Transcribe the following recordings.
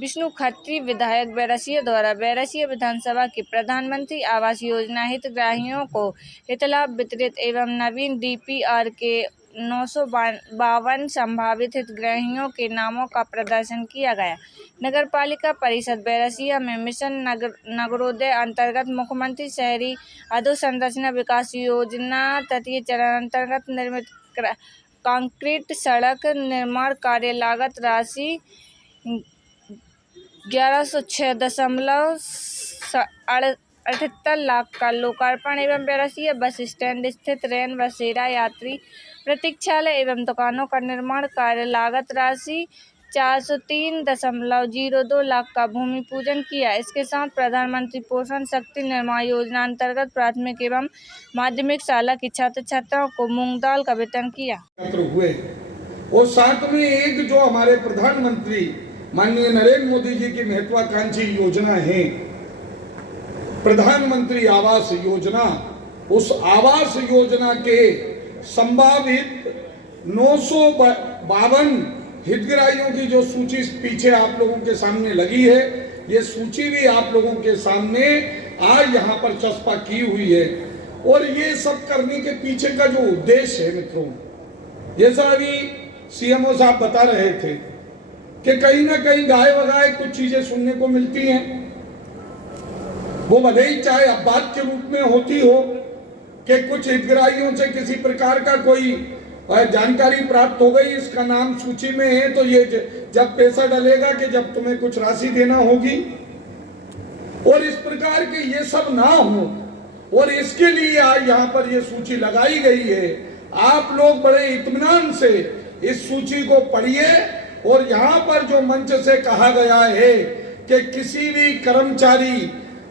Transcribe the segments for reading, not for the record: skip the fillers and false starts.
विष्णु खत्री विधायक बैरसिया द्वारा बैरसिया विधानसभा की प्रधानमंत्री आवास योजना हितग्राहियों को हितलाभ वितरित एवं नवीन डीपीआर के 952 संभावित हितग्राहियों के नामों का प्रदर्शन किया गया। नगरपालिका परिषद बैरसिया में मिशन नगरोदय अंतर्गत मुख्यमंत्री शहरी अधोसंरचना विकास योजना तृतीय चरण अंतर्गत निर्मित कंक्रीट सड़क निर्माण कार्य लागत राशि 1106.78 लाख का लोकार्पण एवं बैरसिया बस स्टैंड स्थित रेन बसेरा यात्री प्रतीक्षालय एवं दुकानों का निर्माण कार्य लागत राशि 403.02 लाख का भूमि पूजन किया। इसके साथ प्रधानमंत्री पोषण शक्ति निर्माण योजना अंतर्गत प्राथमिक एवं माध्यमिक शाला की छात्र छात्राओं को मूंग दाल का वितरण किया। हुए और साथ में एक जो हमारे प्रधानमंत्री माननीय नरेंद्र मोदी जी की महत्वाकांक्षी योजना है प्रधानमंत्री आवास योजना, उस आवास योजना के संभावित 952 हितग्राहियों की जो सूची पीछे आप लोगों के सामने लगी है, ये सूची भी आप लोगों के सामने आज यहाँ पर चस्पा की हुई है। और ये सब करने के पीछे का जो उद्देश्य है मित्रों, जैसा अभी सीएमओ साहब बता रहे थे कि कहीं ना कहीं गाय वगाए कुछ चीजें सुनने को मिलती हैं, वो भले ही चाहे अफवाह के रूप में होती हो कि कुछ हितग्राहियों से किसी प्रकार का कोई जानकारी प्राप्त हो गई, इसका नाम सूची में है, तो ये जब पैसा डलेगा कि जब तुम्हें कुछ राशि देना होगी, और इस प्रकार के ये सब ना हो, और इसके लिए आज यहाँ पर ये सूची लगाई गई है। आप लोग बड़े इत्मीनान से इस सूची को पढ़िए। और यहाँ पर जो मंच से कहा गया है कि किसी भी कर्मचारी,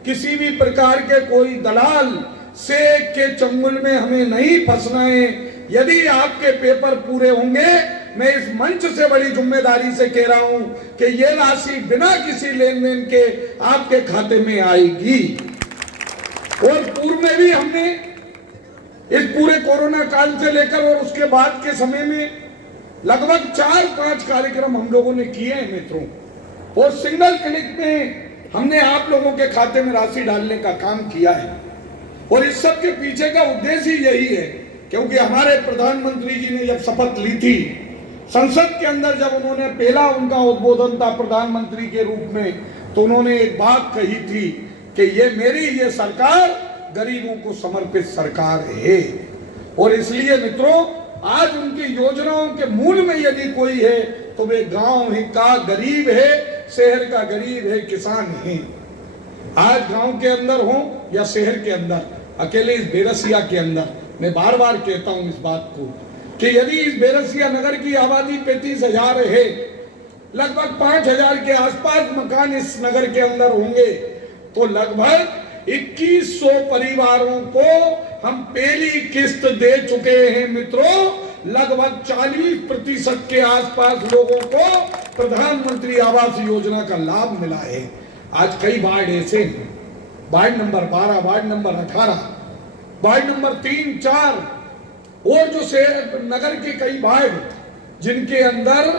किसी भी प्रकार के कोई दलाल से के चंगुल में हमें नहीं फंसना है। यदि आपके पेपर पूरे होंगे, मैं इस मंच से बड़ी जिम्मेदारी से कह रहा हूं कि ये राशि बिना किसी लेन देन के आपके खाते में आएगी। और पूर्व में भी हमने इस पूरे कोरोना काल से लेकर और उसके बाद के समय में लगभग 4-5 कार्यक्रम हम लोगों ने किए हैं मित्रों, और सिंगल क्लिक में हमने आप लोगों के खाते में राशि डालने का काम किया है। और इस सब के पीछे का उद्देश्य ही यही है, क्योंकि हमारे प्रधानमंत्री जी ने जब शपथ ली थी संसद के अंदर, जब उन्होंने पहला उनका उद्बोधन था प्रधानमंत्री के रूप में, तो उन्होंने एक बात कही थी कि ये सरकार गरीबों को समर्पित सरकार है। और इसलिए मित्रों, आज उनकी योजनाओं के मूल में यदि कोई है तो वे गांव ही का गरीब है, शहर का गरीब है, किसान है। आज गांव के अंदर हो या शहर के अंदर, अकेले इस बैरसिया के अंदर, मैं बार बार कहता हूं इस बात को कि यदि इस बैरसिया नगर की आबादी 35,000 है, लगभग 5,000 के आसपास मकान इस नगर के अंदर होंगे, तो लगभग 2100 परिवारों को हम पहली किस्त दे चुके हैं मित्रों। लगभग 40% के आसपास लोगों को प्रधानमंत्री आवास योजना का लाभ मिला है। आज कई वार्ड ऐसे हैं, ward number 12, ward number 18, ward number 3, 4 और जो शहर नगर के कई वार्ड जिनके अंदर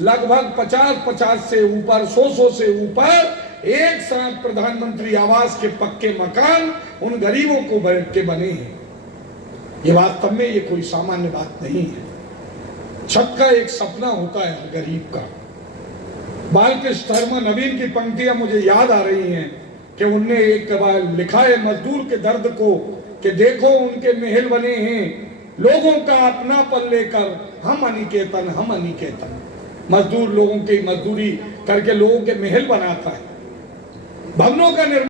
लगभग 50 से ऊपर, 100 से ऊपर एक साथ प्रधानमंत्री आवास के पक्के मकान उन गरीबों को बैठ के बने हैं। ये वास्तव में ये कोई सामान्य बात नहीं है। छत का एक सपना होता है गरीब का। बालकृष्ण शर्मा नवीन की पंक्तियां मुझे याद आ रही हैं कि उनने एक बार लिखा है मजदूर के दर्द को कि देखो उनके महल बने हैं लोगों का अपनापन लेकर, हम अनिकेतन, हम अनिकेतन। मजदूर लोगों की मजदूरी करके लोगों के महल बनाता है, भवनों का निर्माण